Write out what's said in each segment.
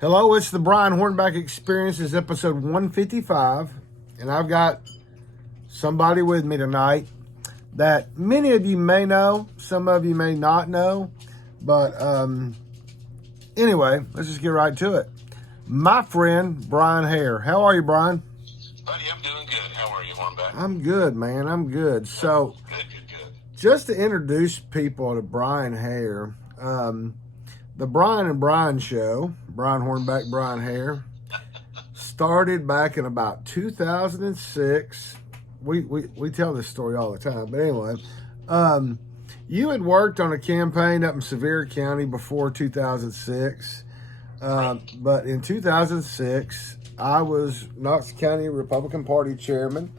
Hello, it's the Brian Hornback Experience. It's episode 155, and I've got somebody with me tonight that many of you may know, some of you may not know, but anyway, let's just get right to it. My friend, Bryan Hair. How are you, Brian? Buddy, I'm doing good. How are you, Hornback? I'm good, man. I'm good. So, Good. just to introduce people to Bryan Hair, the Brian and Brian show, Brian Hornback, Bryan Hair, started back in about 2006. We tell this story all the time, but anyway, you had worked on a campaign up in Sevier County before 2006, but in 2006, I was Knox County Republican Party chairman,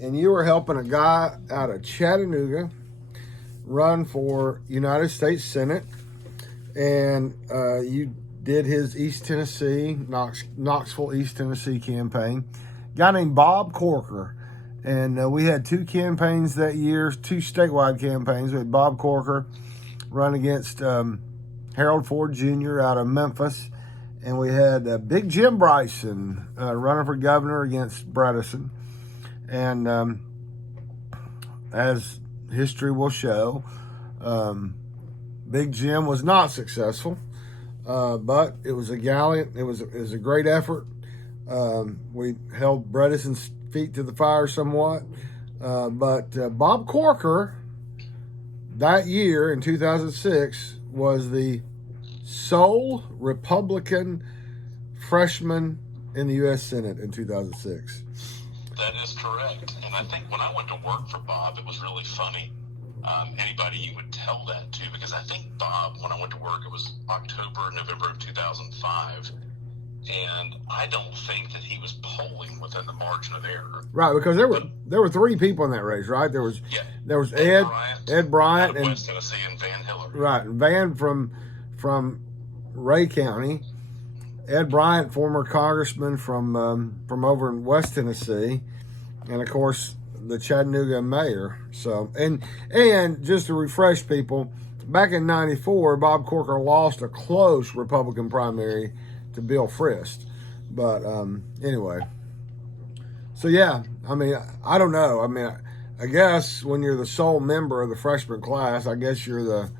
and you were helping a guy out of Chattanooga run for United States Senate. And you did his East Tennessee, Knoxville, East Tennessee campaign. A guy named Bob Corker. And we had two campaigns that year, two statewide campaigns. We had Bob Corker run against Harold Ford Jr. out of Memphis. And we had Big Jim Bryson running for governor against Bredesen. And as history will show, Big Jim was not successful, but it was a gallant. It was a great effort. We held Bredesen's feet to the fire somewhat, but Bob Corker that year in 2006 was the sole Republican freshman in the U.S. Senate in 2006. That is correct. And I think when I went to work for Bob, it was really funny. Anybody you would tell that to, because I think Bob, when I went to work, it was November of 2005, and I don't think that he was polling within the margin of error. Right, because there were three people in that race, right? There was Ed Bryant, and West Tennessee, and Van Hillary. Right, Van from Ray County, Ed Bryant, former congressman from over in West Tennessee, and of course the Chattanooga mayor. So, and just to refresh people, back in '94, Bob Corker lost a close Republican primary to Bill Frist. But anyway, so yeah, I mean, I don't know. I mean, I guess when you're the sole member of the freshman class, I guess you're the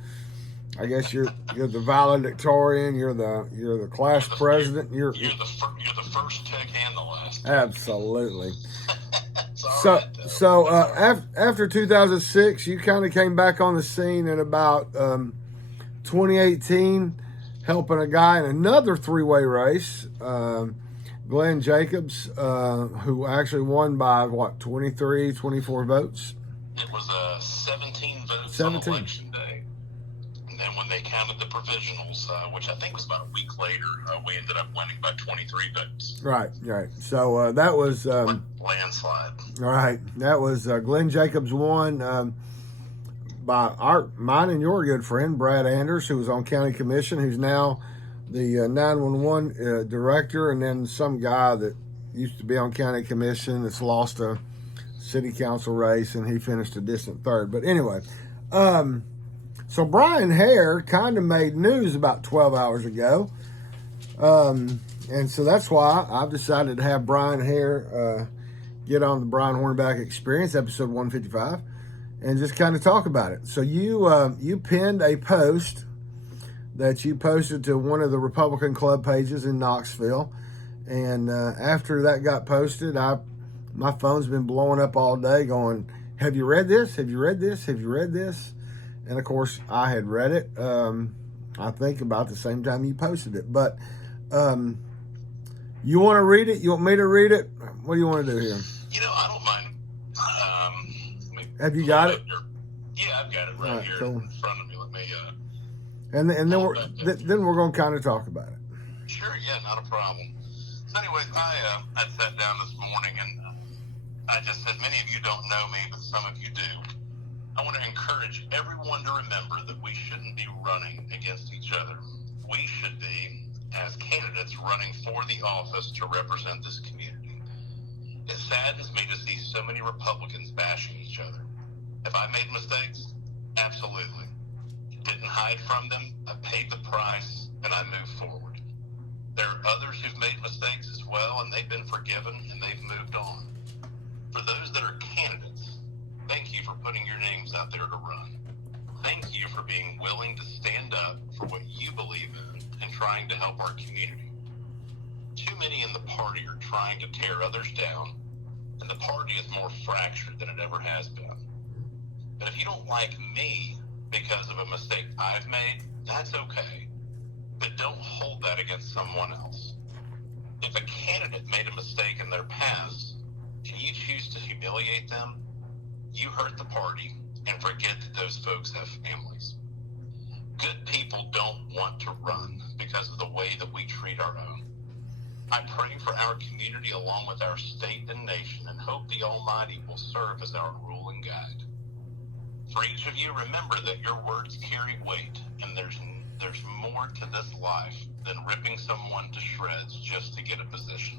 valedictorian. You're the class president. You're the first tick and the last tick. Absolutely. So after 2006, you kind of came back on the scene in about 2018, helping a guy in another three-way race, Glenn Jacobs, who actually won by 23, 24 votes. It was 17 votes 17. on election day. And then when they counted the provisionals, which I think was about a week later, we ended up winning by 23 votes. Right. So that was landslide. All right, that was Glenn Jacobs won by mine and your good friend Brad Anders, who was on county commission, who's now the 911 director, and then some guy that used to be on county commission that's lost a city council race, and he finished a distant third. But anyway, so Bryan Hair kind of made news about 12 hours ago, and so that's why I've decided to have Bryan Hair get on the Brian Hornback Experience, episode 155, and just kind of talk about it. So you pinned a post that you posted to one of the Republican club pages in Knoxville, and after that got posted, my phone's been blowing up all day going, have you read this? Have you read this? Have you read this? And of course, I had read it, I think about the same time you posted it. But you want to read it? You want me to read it? What do you want to do here? I don't mind. Have you got it? Yeah, I've got it right here cool. in front of me. Let me. And then we're going to kind of talk about it. Sure, yeah, not a problem. So anyways, I sat down this morning and I just said, many of you don't know me, but some of you do. I want to encourage everyone to remember that we shouldn't be running against each other. We should be, as candidates, running for the office to represent this community. It saddens me to see so many Republicans bashing each other. Have I made mistakes? Absolutely. Didn't hide from them. I paid the price, and I moved forward. There in trying to help our community. Too many in the party are trying to tear others down, and the party is more fractured than it ever has been. But if you don't like me because of a mistake I've made, that's okay. But don't hold that against someone else. If a candidate made a mistake in their past, and you choose to humiliate them, you hurt the party and forget that those folks have families. Good people don't want to run because of the way that we treat our own. I pray for our community along with our state and nation and hope the Almighty will serve as our rule and guide. For each of you, remember that your words carry weight, and there's more to this life than ripping someone to shreds just to get a position.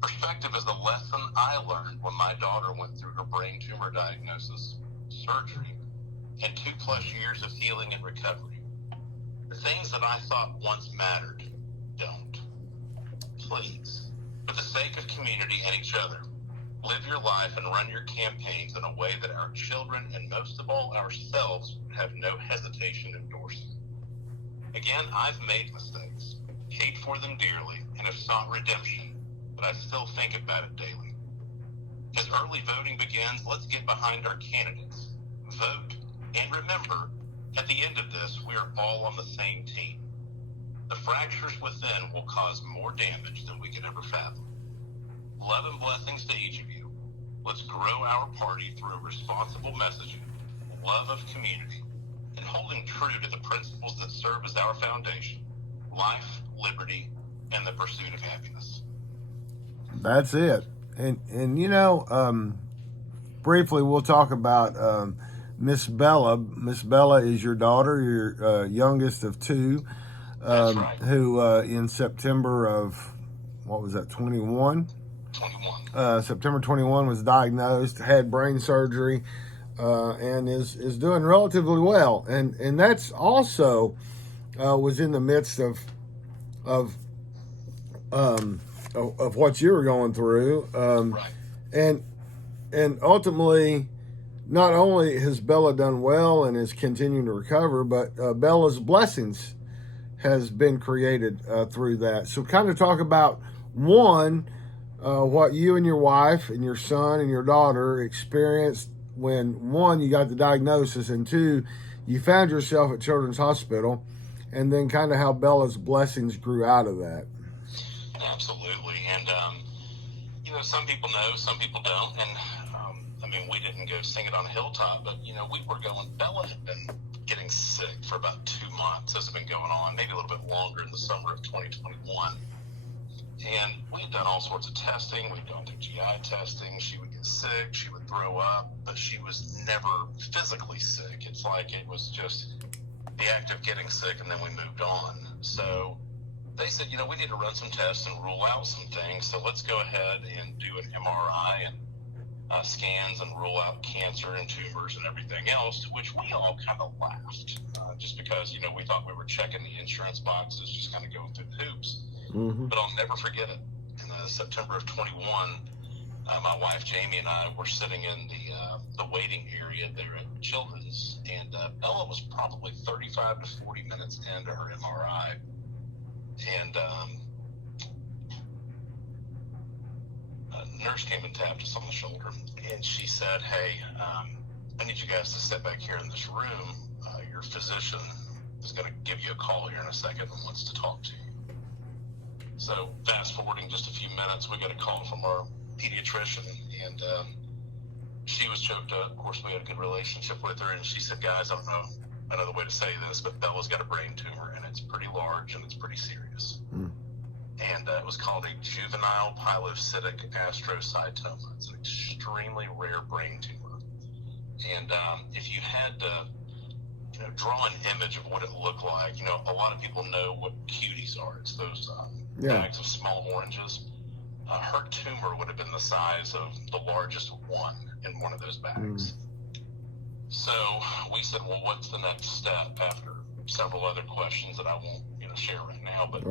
Perspective is a lesson I learned when my daughter went through her brain tumor diagnosis, surgery, and 2+ years of healing and recovery. The things that I thought once mattered don't. Please, for the sake of community and each other, live your life and run your campaigns in a way that our children and most of all ourselves have no hesitation endorsing. Again, I've made mistakes, paid for them dearly, and have sought redemption, but I still think about it daily. As early voting begins, let's get behind our candidates, vote, and remember, at the end of this, we are all on the same team. The fractures within will cause more damage than we can ever fathom. Love and blessings to each of you. Let's grow our party through responsible messaging, love of community, and holding true to the principles that serve as our foundation: life, liberty, and the pursuit of happiness. That's it. And you know, briefly we'll talk about Miss Bella. Miss Bella is your daughter, your youngest of two, That's right. who in September of, what was that, 21? 21. September 21 was diagnosed, had brain surgery, and is doing relatively well. And that's also was in the midst of what you were going through. Right. And ultimately, not only has Bella done well and is continuing to recover, but Bella's blessings has been created through that. So kind of talk about, one, what you and your wife and your son and your daughter experienced when, one, you got the diagnosis, and two, you found yourself at Children's Hospital, and then kind of how Bella's blessings grew out of that. Absolutely. And, you know, some people know, some people don't. And, I mean, we didn't go sing it on a hilltop, but, you know, we were going. Bella had been getting sick for about 2 months. This has been going on, maybe a little bit longer, in the summer of 2021. And we had done all sorts of testing. We'd gone through GI testing. She would get sick. She would throw up, but she was never physically sick. It's like it was just the act of getting sick, and then we moved on. So they said, you know, we need to run some tests and rule out some things. So let's go ahead and do an MRI and scans and rule out cancer and tumors and everything else, which we all kind of laughed just because, you know, we thought we were checking the insurance boxes, just kind of going through the hoops. Mm-hmm. But I'll never forget it. In September of 21, my wife Jamie and I were sitting in the waiting area there at Children's, and Bella was probably 35 to 40 minutes into her MRI, and a nurse came and tapped us on the shoulder, and she said, "Hey, I need you guys to sit back here in this room. Your physician is going to give you a call here in a second and wants to talk to you." So fast forwarding just a few minutes, we got a call from our pediatrician, and she was choked up. Of course, we had a good relationship with her, and she said, "Guys, I don't know another way to say this, but Bella's got a brain tumor, and it's pretty large, and it's pretty serious." And it was called a juvenile pilocytic astrocytoma. It's an extremely rare brain tumor. And if you had to, you know, draw an image of what it looked like, you know, a lot of people know what cuties are. It's those bags of small oranges. Her tumor would have been the size of the largest one in one of those bags. So we said, well, what's the next step, after several other questions that I won't, you know, share right now. But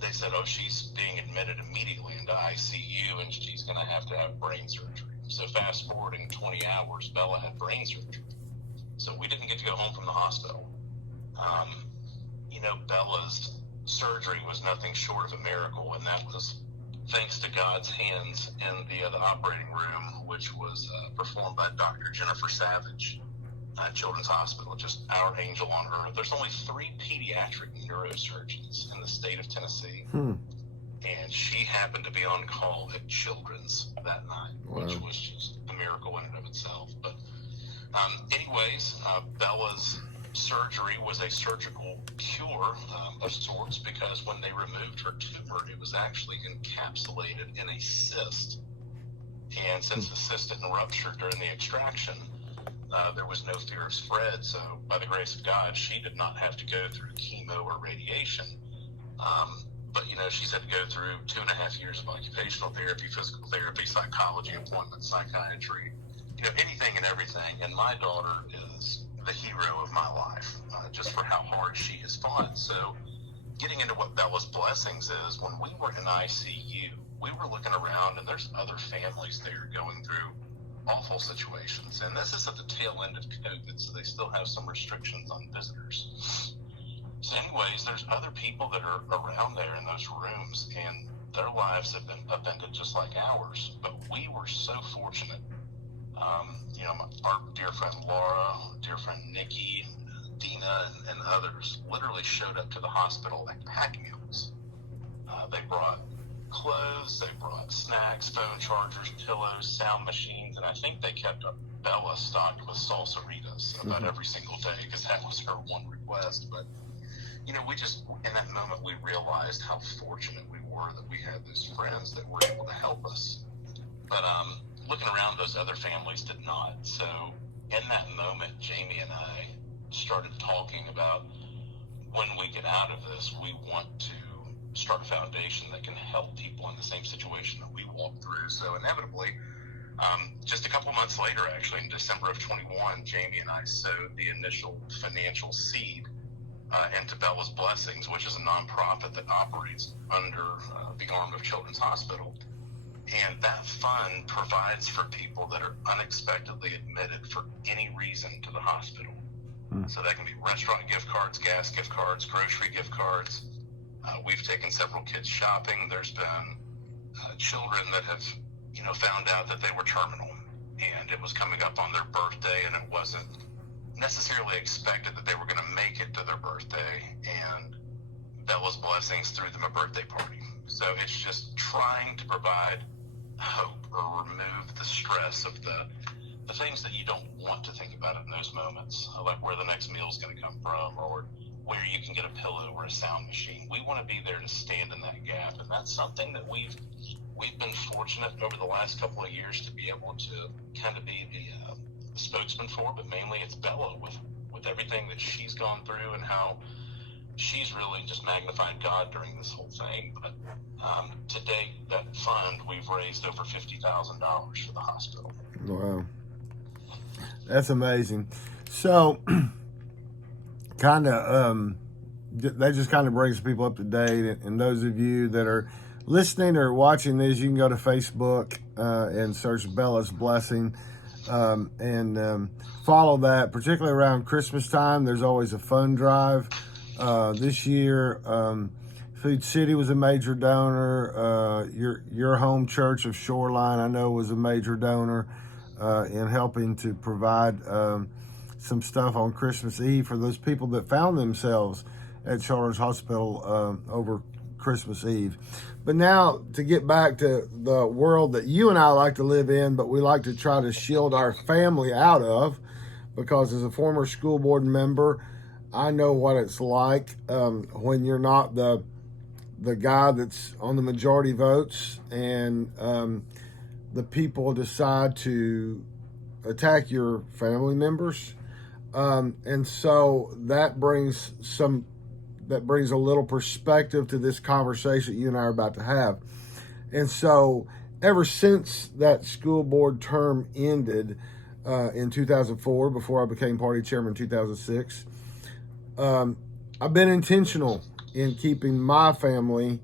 they said, oh, she's being admitted immediately into ICU, and she's going to have brain surgery. So fast forwarding 20 hours, Bella had brain surgery. So we didn't get to go home from the hospital. Bella's surgery was nothing short of a miracle, and that was thanks to God's hands in the operating room, which was performed by Dr. Jennifer Savage at Children's Hospital, just our angel on earth. There's only 3 pediatric neurosurgeons in the state of Tennessee, and she happened to be on call at Children's that night, which was just a miracle in and of itself. But Bella's surgery was a surgical cure of sorts, because when they removed her tumor, it was actually encapsulated in a cyst. And since the cyst didn't rupture during the extraction, there was no fear of spread. So by the grace of God, she did not have to go through chemo or radiation. But she's had to go through 2.5 years of occupational therapy, physical therapy, psychology, employment, psychiatry, anything and everything. And my daughter is the hero of my life, just for how hard she has fought. So getting into what Bella's blessings is, when we were in ICU, we were looking around and there's other families there going through awful situations. And this is at the tail end of COVID, so they still have some restrictions on visitors. So anyways, there's other people that are around there in those rooms, and their lives have been upended just like ours. But we were so fortunate. Our dear friend Laura, dear friend Nikki, Dina, and others literally showed up to the hospital like pack mules. They brought clothes, they brought snacks, phone chargers, pillows, sound machines, and I think they kept Bella stocked with salsaritas about every single day, because that was her one request. But we just, in that moment, we realized how fortunate we were that we had those friends that were able to help us. But looking around, those other families did not. So in that moment, Jamie and I started talking about, when we get out of this, we want to start a foundation that can help people in the same situation that we walked through. So inevitably, just a couple months later, actually, in December of 21, Jamie and I sowed the initial financial seed into Bella's Blessings, which is a nonprofit that operates under the arm of Children's Hospital. And that fund provides for people that are unexpectedly admitted for any reason to the hospital. So that can be restaurant gift cards, gas gift cards, grocery gift cards. We've taken several kids shopping. There's been children that have, found out that they were terminal, and it was coming up on their birthday, and it wasn't necessarily expected that they were going to make it to their birthday, and Bella's Blessings threw them a birthday party. So it's just trying to provide hope or remove the stress of the things that you don't want to think about in those moments, like where the next meal is going to come from, or where you can get a pillow or a sound machine. We want to be there to stand in that gap, and that's something that we've been fortunate over the last couple of years to be able to kind of be the spokesman for, but mainly it's Bella with everything that she's gone through and how she's really just magnified God during this whole thing. But to date, that fund, we've raised over $50,000 for the hospital. Wow. That's amazing. So, that just kind of brings people up to date. And those of you that are listening or watching this, you can go to Facebook and search Bella's Blessing and follow that, particularly around Christmas time. There's always a fund drive. This year, Food City was a major donor. Your home church of Shoreline, I know, was a major donor in helping to provide some stuff on Christmas Eve for those people that found themselves at Children's Hospital over Christmas Eve. But now, to get back to the world that you and I like to live in, but we like to try to shield our family out of, because as a former school board member, I know what it's like when you're not the guy that's on the majority votes, and the people decide to attack your family members. And so that brings a little perspective to this conversation you and I are about to have. And so ever since that school board term ended in 2004, before I became party chairman in 2006, I've been intentional in keeping my family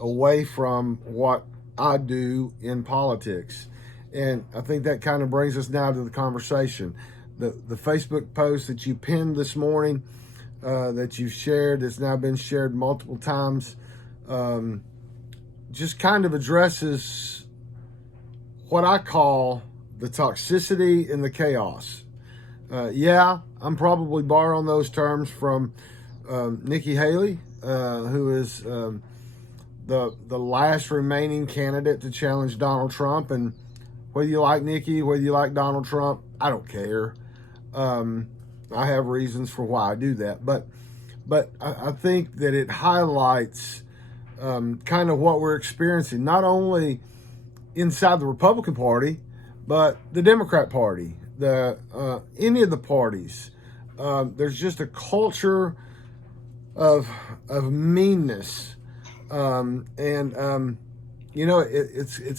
away from what I do in politics. And I think that kind of brings us now to the conversation. The Facebook post that you pinned this morning, that you've shared. It's now been shared multiple times. Just kind of addresses what I call the toxicity and the chaos. Yeah, I'm probably borrowing those terms from Nikki Haley, who is the last remaining candidate to challenge Donald Trump. And whether you like Nikki, whether you like Donald Trump, I don't care. I have reasons for why I do that, but I think that it highlights kind of what we're experiencing, not only inside the Republican Party, but the Democrat Party, any of the parties. There's just a culture of meanness, it's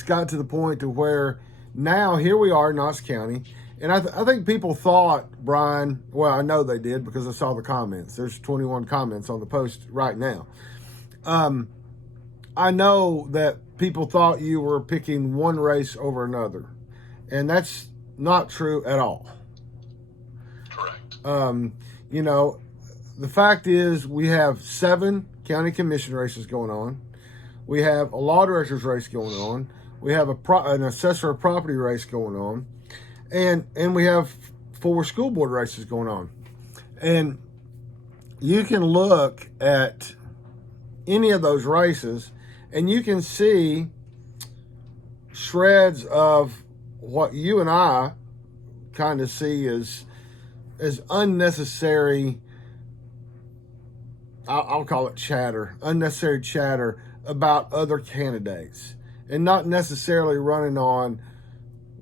got to the point to where now here we are in Knox County, and I think people thought, Brian, well, I know they did because I saw the comments. There's 21 comments on the post right now. I know that people thought you were picking one race over another, and that's not true at all. Correct. The fact is we have 7 county commission races going on. We have a law director's race going on. We have an assessor of property race going on. And we have 4 school board races going on. And you can look at any of those races and you can see shreds of what you and I kind of see as unnecessary, I'll call it chatter, unnecessary chatter about other candidates, and not necessarily running on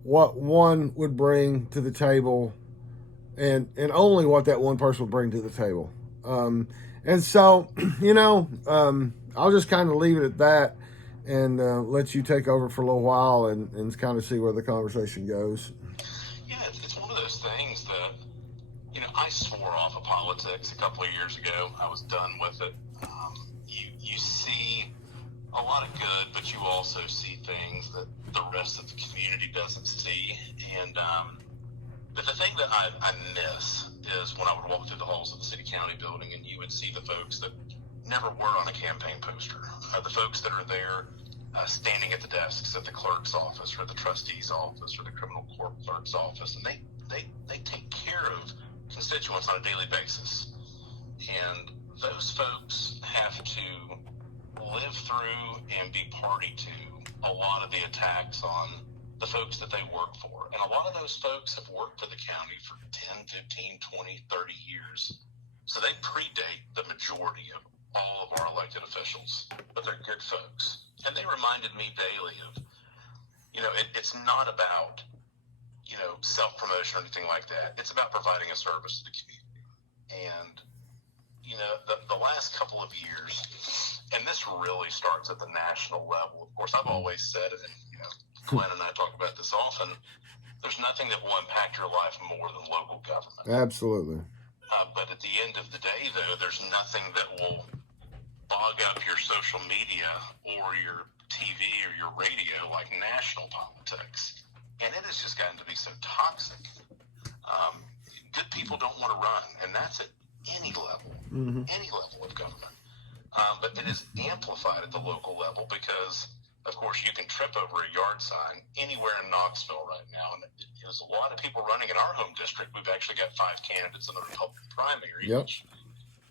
what one would bring to the table and only what that one person would bring to the table. And so, I'll just kind of leave it at that and let you take over for a little while and kind of see where the conversation goes. Yeah, it's one of those things that, I swore off of politics a couple of years ago. I was done with it. You see a lot of good, but you also see things that the rest of the community doesn't see. And but the thing that I miss is when I would walk through the halls of the city county building and you would see the folks that never were on a campaign poster, the folks that are there standing at the desks at the clerk's office or the trustee's office or the criminal court clerk's office, and they take care of constituents on a daily basis. And those folks have to live through and be party to a lot of the attacks on the folks that they work for. And a lot of those folks have worked for the county for 10, 15, 20, 30 years. So they predate the majority of all of our elected officials, but they're good folks. And they reminded me daily of, it's not about, self-promotion or anything like that. It's about providing a service to the community. And, the last couple of years, and this really starts at the national level. Of course, I've always said it, and, Glenn and I talk about this often, there's nothing that will impact your life more than local government. Absolutely. But at the end of the day, though, there's nothing that will bog up your social media or your TV or your radio like national politics. And it has just gotten to be so toxic. Good people don't want to run, and that's at any level, any level of government. But it is amplified at the local level because, of course, you can trip over a yard sign anywhere in Knoxville right now. And there's a lot of people running in our home district. We've actually got 5 candidates in the Republican primary, which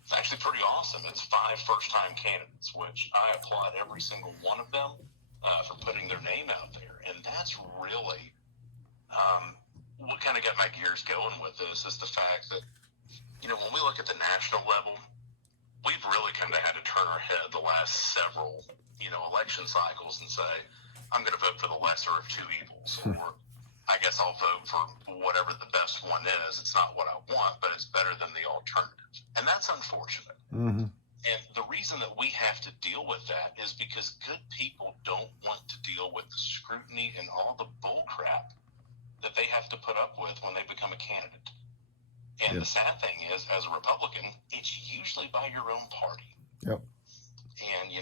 is actually pretty awesome. It's 5 first-time candidates, which I applaud every single one of them for putting their name out there. And that's really what kind of got my gears going with this is the fact that, when we look at the national level, we've really kind of had to turn our head the last several, election cycles and say, I'm going to vote for the lesser of 2 evils, or I guess I'll vote for whatever the best one is. It's not what I want, but it's better than the alternative. And that's unfortunate. And the reason that we have to deal with that is because good people don't want to deal with the scrutiny and all the bull crap that they have to put up with when they become a candidate. And the sad thing is, as a Republican, it's usually by your own party. Yep. And,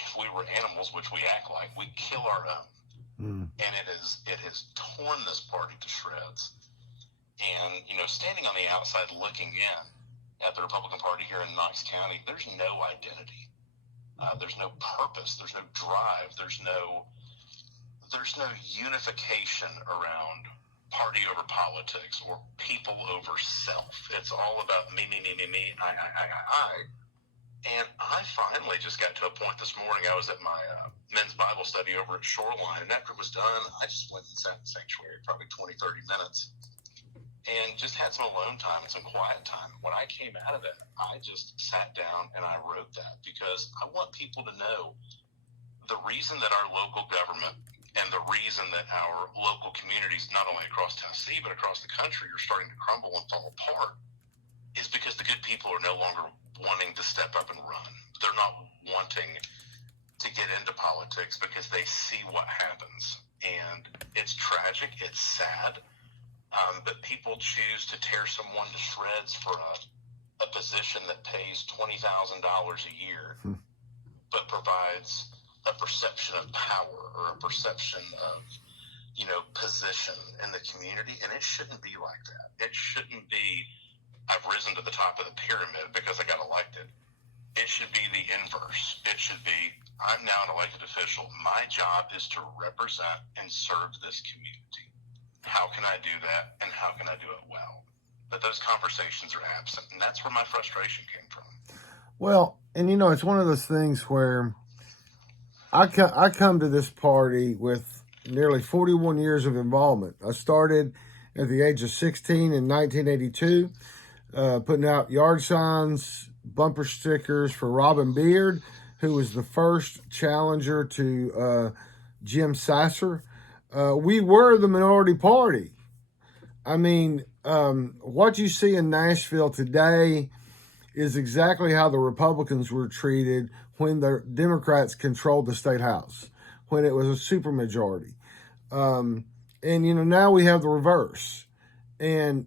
if we were animals, which we act like, we kill our own. And it has torn this party to shreds. And, standing on the outside looking in, at the Republican Party here in Knox County, there's no identity. There's no purpose. There's no drive. There's no unification around party over politics or people over self. It's all about me, I. And I finally just got to a point this morning. I was at my men's Bible study over at Shoreline, and after it was done, I just went and sat in the sanctuary probably 20, 30 minutes and just had some alone time and some quiet time. When I came out of that, I just sat down and I wrote that, because I want people to know the reason that our local government and the reason that our local communities, not only across Tennessee, but across the country, are starting to crumble and fall apart is because the good people are no longer wanting to step up and run. They're not wanting to get into politics because they see what happens. And it's tragic. It's sad. But people choose to tear someone to shreds for a position that pays $20,000 a year, but provides a perception of power or a perception of, position in the community. And it shouldn't be like that. It shouldn't be, I've risen to the top of the pyramid because I got elected. It should be the inverse. It should be, I'm now an elected official. My job is to represent and serve this community. How can I do that, and how can I do it well? But those conversations are absent, and that's where my frustration came from. Well, and it's one of those things where I come to this party with nearly 41 years of involvement. I started at the age of 16 in 1982, putting out yard signs, bumper stickers for Robin Beard, who was the first challenger to Jim Sasser. We were the minority party. I mean, what you see in Nashville today is exactly how the Republicans were treated when the Democrats controlled the state house, when it was a supermajority. And, now we have the reverse. And,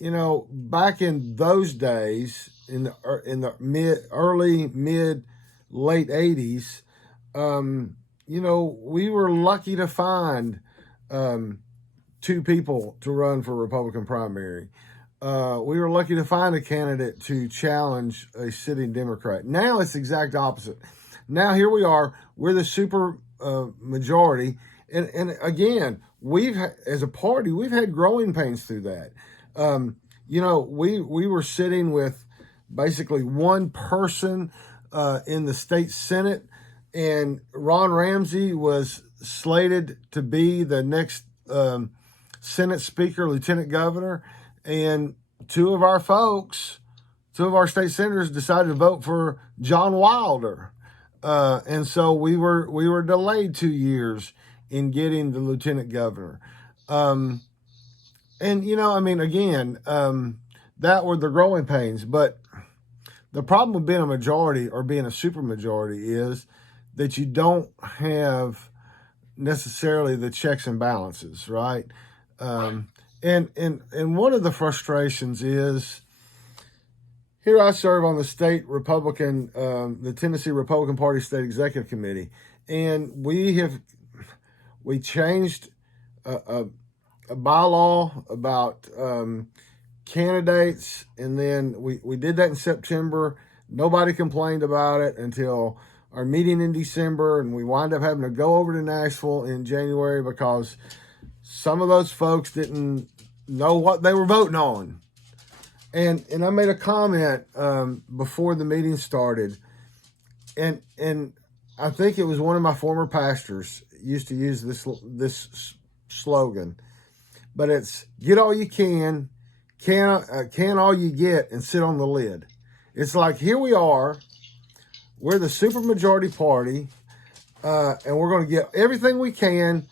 back in those days, in the late 80s, we were lucky to find two people to run for Republican primary. We were lucky to find a candidate to challenge a sitting Democrat. Now it's the exact opposite. Now here we are. We're the super majority. And again, as a party, we've had growing pains through that. We were sitting with basically one person in the state Senate, and Ron Ramsey was slated to be the next Senate Speaker, Lieutenant Governor, and two of our state senators decided to vote for John Wilder. And so we were delayed 2 years in getting the Lieutenant Governor. Again, that were the growing pains. But the problem with being a majority or being a supermajority is that you don't have necessarily the checks and balances, right? And one of the frustrations is, here I serve on the state Republican, the Tennessee Republican Party State Executive Committee, and we changed a bylaw about candidates, and then we did that in September. Nobody complained about it until our meeting in December, and we wind up having to go over to Nashville in January because some of those folks didn't know what they were voting on. And I made a comment before the meeting started, and I think it was one of my former pastors used to use this slogan, but it's get all you can all you get, and sit on the lid. It's like, here we are, we're the supermajority party, and we're going to get everything we can.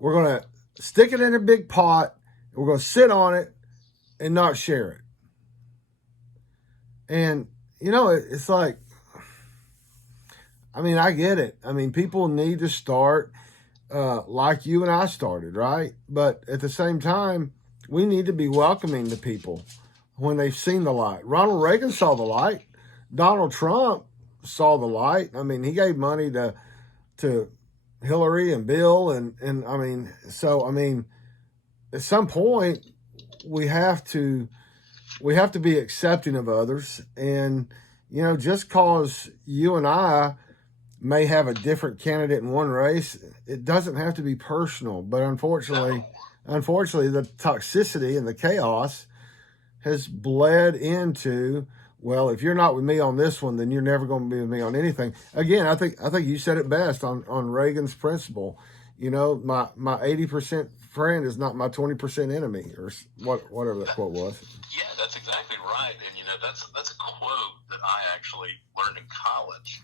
We're going to stick it in a big pot, and we're going to sit on it and not share it. And, it's like, I get it. People need to start like you and I started, right? But at the same time, we need to be welcoming to people when they've seen the light. Ronald Reagan saw the light. Donald Trump saw the light. He gave money to Hillary and Bill. At some point, we have to we have to be accepting of others. And, you know, just cause you and I may have a different candidate in one race, it doesn't have to be personal. But unfortunately, the toxicity and the chaos has bled into, well, if you're not with me on this one, then you're never going to be with me on anything. Again, I think you said it best on Reagan's principle. You know, my 80% friend is not my 20% enemy, or whatever that quote was. Yeah, that's exactly right. And you know, that's a quote that I actually learned in college.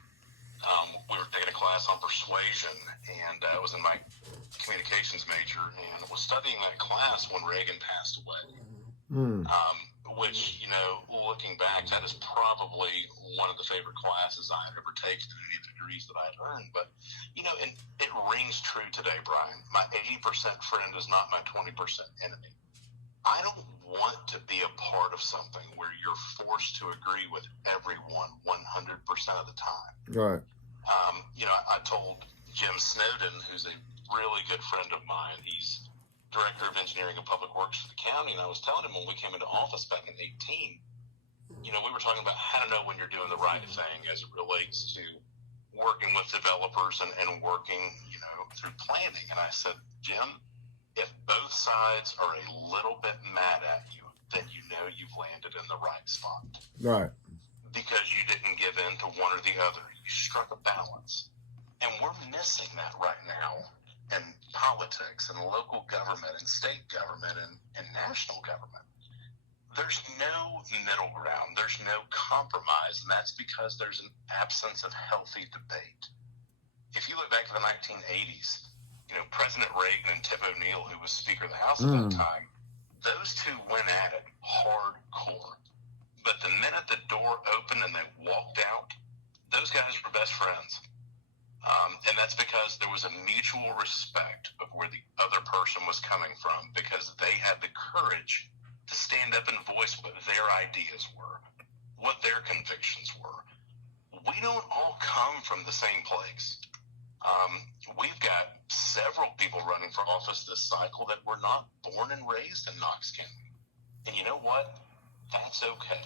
We were taking a class on persuasion, and I was in my communications major, and was studying that class when Reagan passed away. Which, you know, looking back, that is probably one of the favorite classes I had ever taken in any of the degrees that I had earned. But, you know, and it rings true today, Brian. My 80% friend is not my 20% enemy. I don't want to be a part of something where you're forced to agree with everyone 100% of the time. Right. You know, I told Jim Snowden, who's a really good friend of mine, he's Director of Engineering and Public Works for the county, and I was telling him when we came into office back in 2018, you know, we were talking about how to know when you're doing the right thing as it relates to working with developers and working, you know, through planning. And I said, Jim, if both sides are a little bit mad at you, then you know you've landed in the right spot. Right. Because you didn't give in to one or the other. You struck a balance. And we're missing that right now in politics and local government and state government and national government. There's no middle ground. There's no compromise, and that's because there's an absence of healthy debate. If you look back to the 1980s, you know, President Reagan and Tip O'Neill, who was Speaker of the House at that time, those two went at it hardcore. But the minute the door opened and they walked out, those guys were best friends. And that's because there was a mutual respect of where the other person was coming from, because they had the courage to stand up and voice what their ideas were, what their convictions were. We don't all come from the same place. We've got several people running for office this cycle that were not born and raised in Knox County. And you know what? That's okay.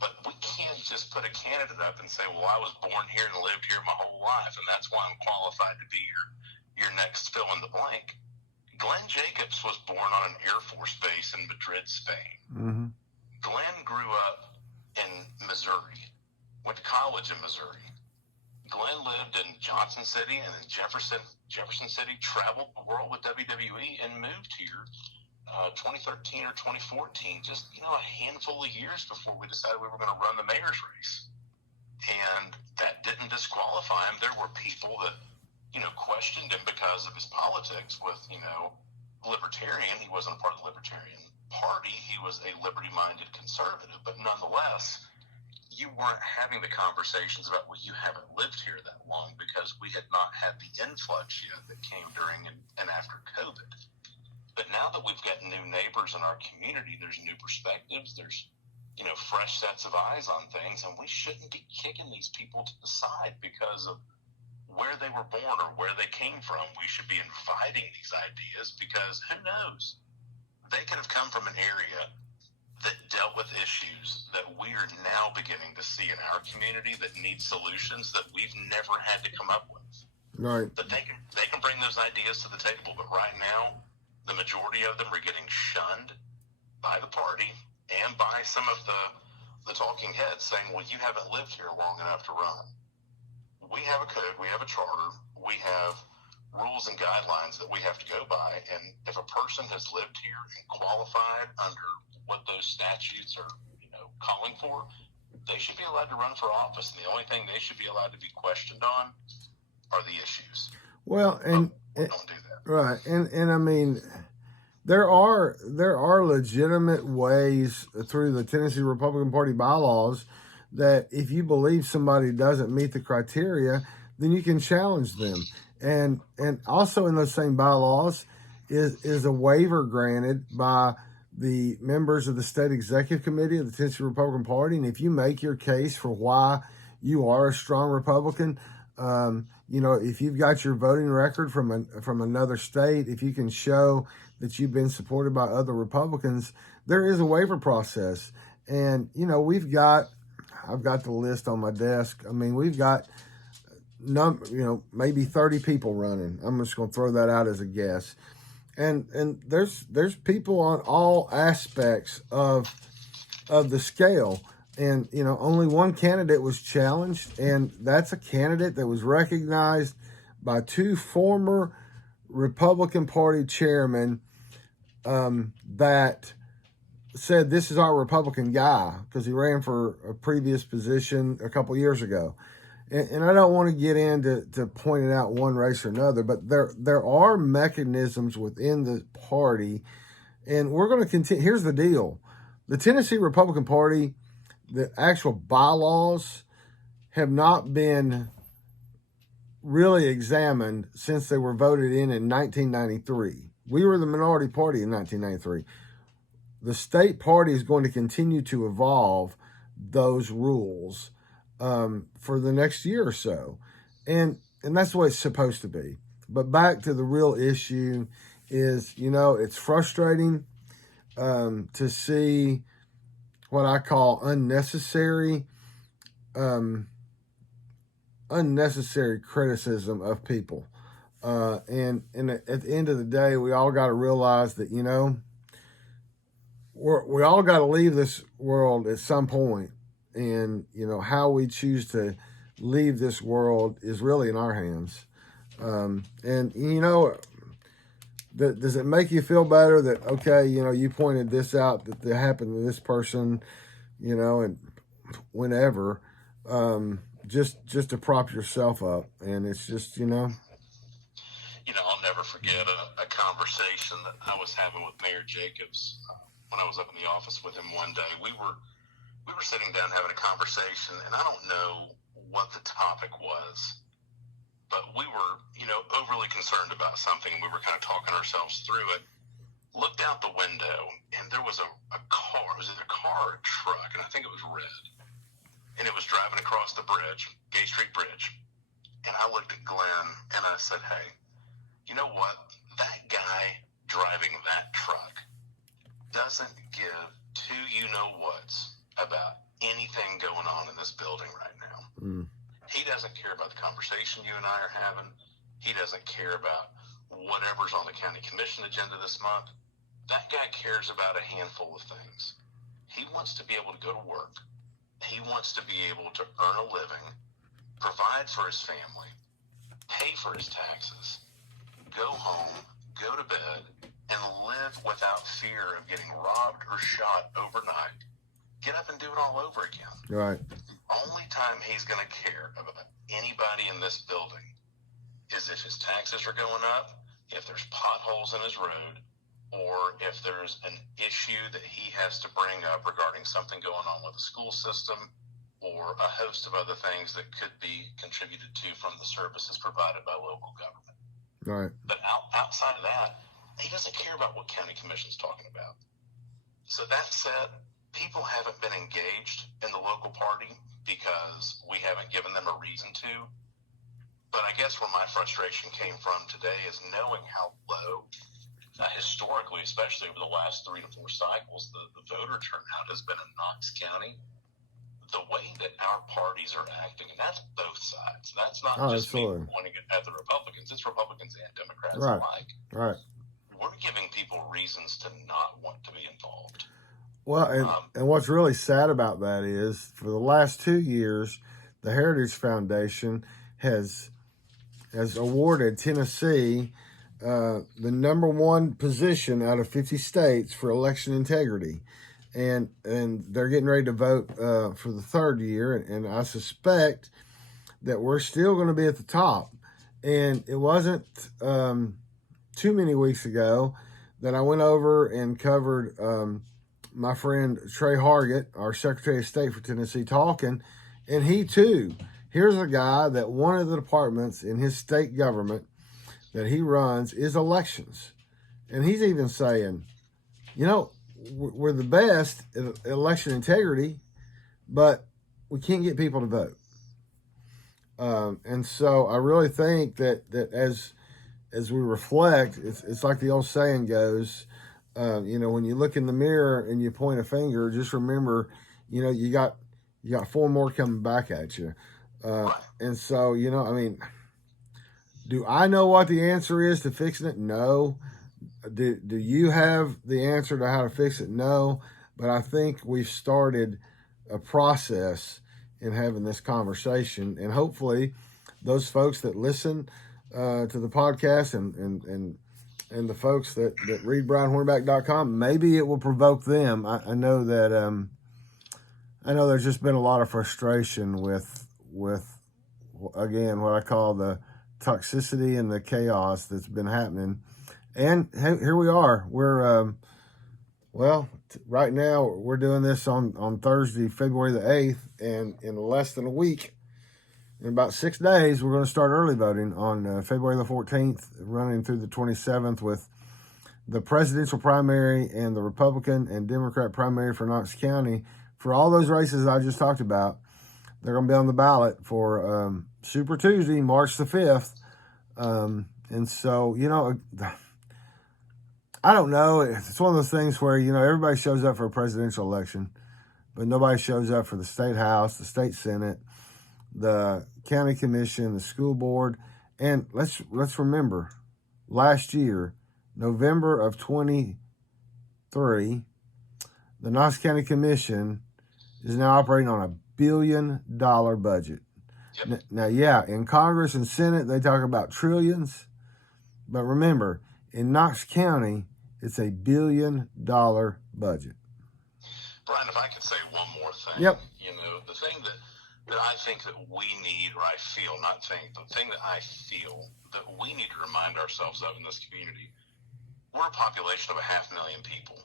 But we can't just put a candidate up and say, well, I was born here and lived here my whole life, and that's why I'm qualified to be your next fill in the blank. Glenn Jacobs was born on an Air Force base in Madrid, Spain. Mm-hmm. Glenn grew up in Missouri, went to college in Missouri. Glenn lived in Johnson City and in Jefferson City, traveled the world with WWE, and moved here 2013 or 2014, just, you know, a handful of years before we decided we were going to run the mayor's race. And that didn't disqualify him. There were people that, you know, questioned him because of his politics with, you know, libertarian. He wasn't a part of the Libertarian Party. He was a liberty-minded conservative. But nonetheless, you weren't having the conversations about, well, you haven't lived here that long, because we had not had the influx yet that came during and after COVID. But now that we've got new neighbors in our community, there's new perspectives, there's, you know, fresh sets of eyes on things, and we shouldn't be kicking these people to the side because of where they were born or where they came from. We should be inviting these ideas, because who knows? They could have come from an area that dealt with issues that we are now beginning to see in our community that need solutions that we've never had to come up with. Right. But they can bring those ideas to the table, but right now, the majority of them are getting shunned by the party and by some of the talking heads, saying, well, you haven't lived here long enough to run. We have a code, we have a charter, we have rules and guidelines that we have to go by, and if a person has lived here and qualified under what those statutes are, you know, calling for, they should be allowed to run for office, and the only thing they should be allowed to be questioned on are the issues. Well, don't do that. Right, and I mean, there are legitimate ways through the Tennessee Republican Party bylaws that if you believe somebody doesn't meet the criteria, then you can challenge them. And also in those same bylaws is a waiver granted by the members of the state executive committee of the Tennessee Republican Party. And if you make your case for why you are a strong Republican, you know, if you've got your voting record from another state, if you can show that you've been supported by other Republicans, there is a waiver process. And, I've got the list on my desk. I mean, we've got, maybe 30 people running. I'm just going to throw that out as a guess. And there's people on all aspects of the scale. And, only one candidate was challenged, and that's a candidate that was recognized by two former Republican Party chairmen that said, this is our Republican guy, because he ran for a previous position a couple years ago. And I don't want to get into pointing out one race or another, but there are mechanisms within the party, and we're going to continue. Here's the deal. The Tennessee Republican Party, the actual bylaws have not been really examined since they were voted in 1993. We were the minority party in 1993. The state party is going to continue to evolve those rules for the next year or so. And that's the way it's supposed to be. But back to the real issue is, it's frustrating to see what I call unnecessary criticism of people. And at the end of the day, we all got to realize that, we all got to leave this world at some point. And, how we choose to leave this world is really in our hands. Does it make you feel better that, okay, you pointed this out, that happened to this person, and whenever, just to prop yourself up. And it's just, I'll never forget a conversation that I was having with Mayor Jacobs when I was up in the office with him one day. We were sitting down having a conversation, and I don't know what the topic was, but we were, overly concerned about something, and we were kind of talking ourselves through it. Looked out the window, and there was a car. Was it a car or a truck? And I think it was red. And it was driving across the bridge, Gay Street Bridge. And I looked at Glenn, and I said, hey, you know what? That guy driving that truck doesn't give two you-know-whats about anything going on in this building right now. Mm. He doesn't care about the conversation you and I are having. He doesn't care about whatever's on the county commission agenda this month. That guy cares about a handful of things. He wants to be able to go to work. He wants to be able to earn a living, provide for his family, pay for his taxes, go home, go to bed, and live without fear of getting robbed or shot overnight. Get up and do it all over again. Right. The only time he's going to care about anybody in this building is if his taxes are going up, if there's potholes in his road, or if there's an issue that he has to bring up regarding something going on with the school system, or a host of other things that could be contributed to from the services provided by local government. Right. But outside of that, he doesn't care about what county commission's talking about. So that said, people haven't been engaged in the local party because we haven't given them a reason to. But I guess where my frustration came from today is knowing how low, historically, especially over the last 3 to 4 cycles, the voter turnout has been in Knox County. The way that our parties are acting, and that's both sides. That's not just absolutely. Me pointing at the Republicans. It's Republicans and Democrats right. alike. Right. We're giving people reasons to not want to be involved. Well, and what's really sad about that is for the last 2 years, the Heritage Foundation has awarded Tennessee the number 1 position out of 50 states for election integrity. And they're getting ready to vote for the 3rd year. And I suspect that we're still going to be at the top. And it wasn't too many weeks ago that I went over and covered my friend Trey Hargett, our Secretary of State for Tennessee, talking. And he too, here's a guy that one of the departments in his state government that he runs is elections. And he's even saying, we're the best at election integrity, but we can't get people to vote. And so I really think that as we reflect, it's like the old saying goes, When you look in the mirror and you point a finger, just remember, you got four more coming back at you. And so, do I know what the answer is to fixing it? No. Do you have the answer to how to fix it? No. But I think we've started a process in having this conversation, and hopefully those folks that listen to the podcast and the folks that read BrianHornback.com, maybe it will provoke them. I know that I know there's just been a lot of frustration with again what I call the toxicity and the chaos that's been happening. And here we are. We're right now we're doing this on Thursday, February the 8th, and in less than a week, in about 6 days, we're going to start early voting on February the 14th, running through the 27th with the presidential primary and the Republican and Democrat primary for Knox County. For all those races I just talked about, they're going to be on the ballot for Super Tuesday, March the 5th. And so, I don't know. It's one of those things where, everybody shows up for a presidential election, but nobody shows up for the state house, the state senate, the county commission, the school board. And let's remember, last year, November of 23, the Knox County Commission is now operating on $1 billion budget. Yep. Now, in Congress and Senate, they talk about trillions. But remember, in Knox County, it's $1 billion budget. Brian, if I could say one more thing. Yep. The thing that I think that we need, or I feel, not think, the thing that I feel that we need to remind ourselves of in this community, we're a population of 500,000 people.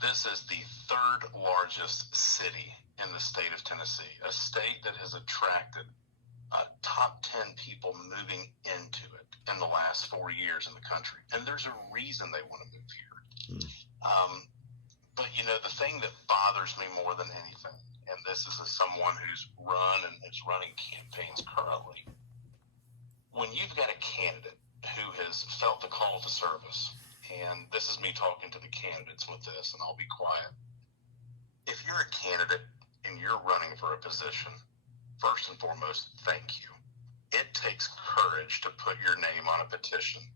This is the third largest city in the state of Tennessee, a state that has attracted top 10 people moving into it in the last 4 years in the country. And there's a reason they want to move here. But, the thing that bothers me more than anything, and this is as someone who's run and is running campaigns currently, when you've got a candidate who has felt the call to service, and this is me talking to the candidates with this, and I'll be quiet. If you're a candidate and you're running for a position, first and foremost, thank you. It takes courage to put your name on a petition.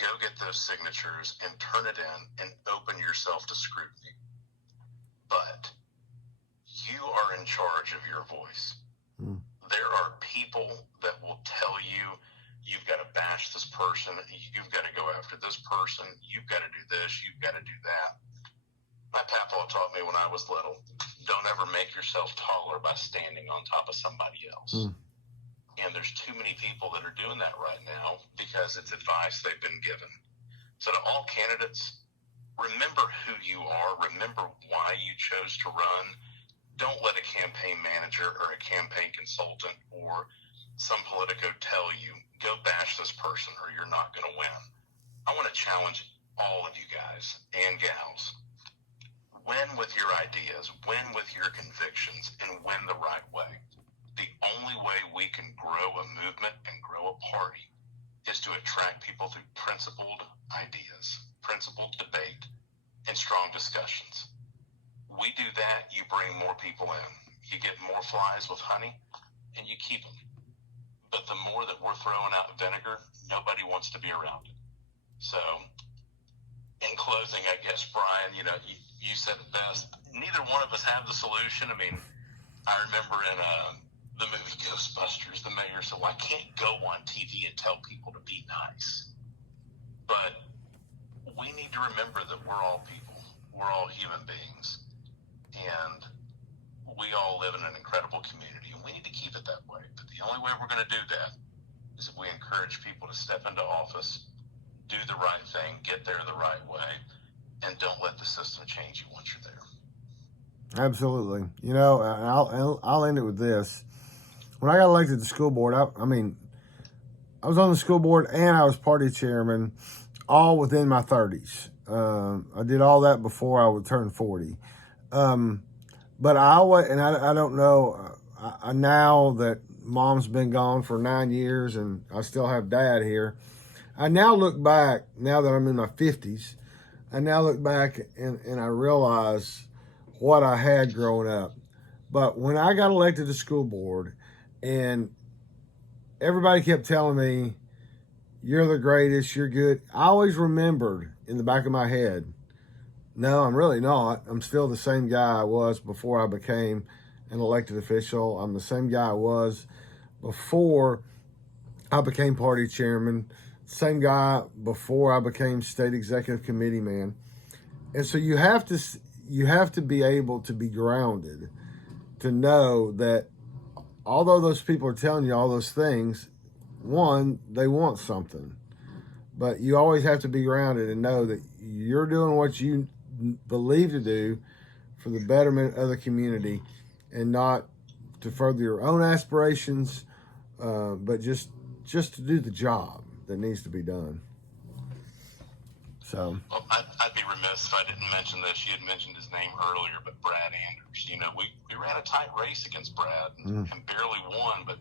Go get those signatures and turn it in and open yourself to scrutiny. But you are in charge of your voice. There are people that will tell you, you've got to bash this person, you've got to go after this person, you've got to do this, you've got to do that. My papa taught me when I was little, don't ever make yourself taller by standing on top of somebody else. And there's too many people that are doing that right now because it's advice they've been given. So to all candidates, remember who you are, remember why you chose to run. Don't let a campaign manager or a campaign consultant or some politico tell you, go bash this person or you're not going to win. I want to challenge all of you guys and gals. Win with your ideas, win with your convictions, and win the right way. The only way we can grow a movement and grow a party is to attract people through principled ideas, principled debate, and strong discussions. We do that, you bring more people in. You get more flies with honey, and you keep them. But the more that we're throwing out vinegar, nobody wants to be around it. So, in closing, I guess, Brian, you said it best. Neither one of us have the solution. I mean, I remember in the movie Ghostbusters, the mayor said, well, I can't go on TV and tell people to be nice. But we need to remember that we're all people. We're all human beings. And we all live in an incredible community, and we need to keep it that way. But the only way we're going to do that is if we encourage people to step into office, do the right thing, get there the right way, and don't let the system change you once you're there. Absolutely. I'll end it with this. When I got elected to the school board, I was on the school board and I was party chairman, all within my 30s. I did all that before I would turn 40. But I always, and I don't know, now that mom's been gone for 9 years and I still have dad here, I now look back, now that I'm in my 50s, I now look back and I realize what I had growing up. But when I got elected to school board and everybody kept telling me, you're the greatest, you're good, I always remembered in the back of my head, no, I'm really not. I'm still the same guy I was before I became an elected official. I'm the same guy I was before I became party chairman, same guy before I became state executive committee man. And so you have to be able to be grounded to know that although those people are telling you all those things, one, they want something. But you always have to be grounded and know that you're doing what you believe to do for the betterment of the community and not to further your own aspirations, but just to do the job that needs to be done. So, well, I'd be remiss if I didn't mention this. You had mentioned his name earlier, but Brad Anders. You know, we ran a tight race against Brad and barely won. But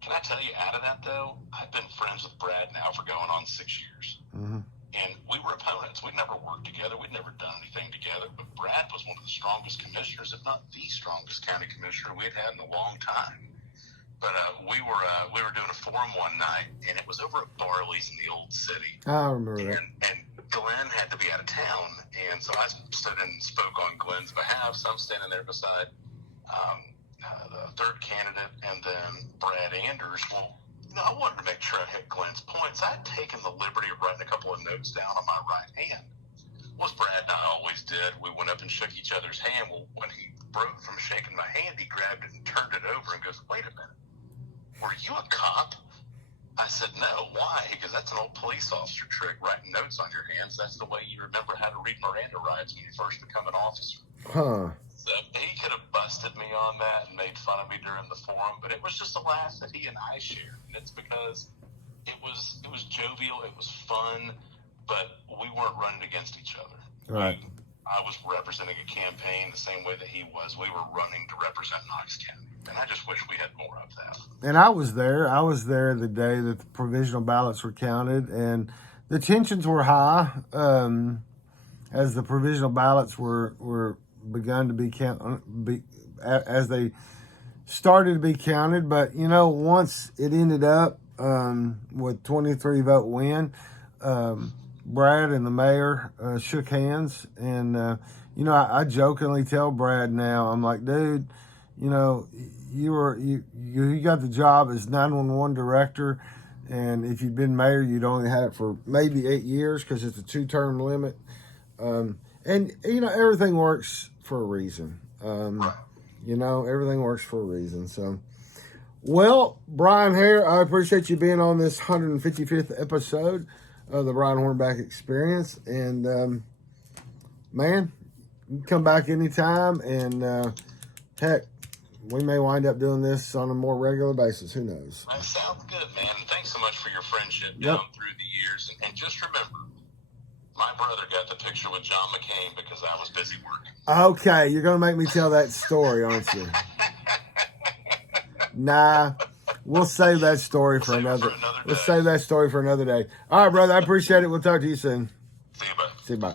can I tell you, out of that, though, I've been friends with Brad now for going on 6 years. And we were opponents. We'd never worked together. We'd never done anything together. But Brad was one of the strongest commissioners, if not the strongest county commissioner we'd had in a long time. But we were doing a forum one night, and it was over at Barley's in the old city. I remember that. And Glenn had to be out of town, and so I stood and spoke on Glenn's behalf. So I'm standing there beside the third candidate, and then Brad Anders. Well, you know, I wanted to make sure I hit Glenn's points. I had taken the liberty of writing a couple of notes down on my right hand. Well, as Brad and I always did, we went up and shook each other's hand. Well, when he broke from shaking my hand, he grabbed it and turned it over and goes, "Wait a minute. Were you a cop?" I said, "No." "Why?" He goes, "That's an old police officer trick, writing notes on your hands. That's the way you remember how to read Miranda rights when you first become an officer." So he could have busted me on that and made fun of me during the forum, but it was just a laugh that he and I shared. And it's because it was jovial, it was fun, but we weren't running against each other. Right. I was representing a campaign the same way that he was. We were running to represent Knox County. And I just wish we had more of that. And I was there. I was there the day that the provisional ballots were counted, and the tensions were high as the provisional ballots were begun to be counted, as they started to be counted. But, you know, once it ended up with 23 vote win, Brad and the mayor shook hands. And, you know, I jokingly tell Brad now, I'm like, dude, you know, you got the job as 911 director, and if you'd been mayor, you'd only had it for maybe 8 years because it's a 2-term limit. And, you know, everything works for a reason. You know, everything works for a reason. So, well, Bryan Hair, I appreciate you being on this 155th episode of the Brian Hornback Experience. And, man, you can come back anytime. And, heck, we may wind up doing this on a more regular basis. Who knows? That sounds good, man. And thanks so much for your friendship down through the years. And just remember, my brother got the picture with John McCain because I was busy working. Okay, you're going to make me tell that story, aren't you? Nah, we'll save that story for another day. We'll save that story for another day. All right, brother, I appreciate it. We'll talk to you soon. See you, bud. See you, bye.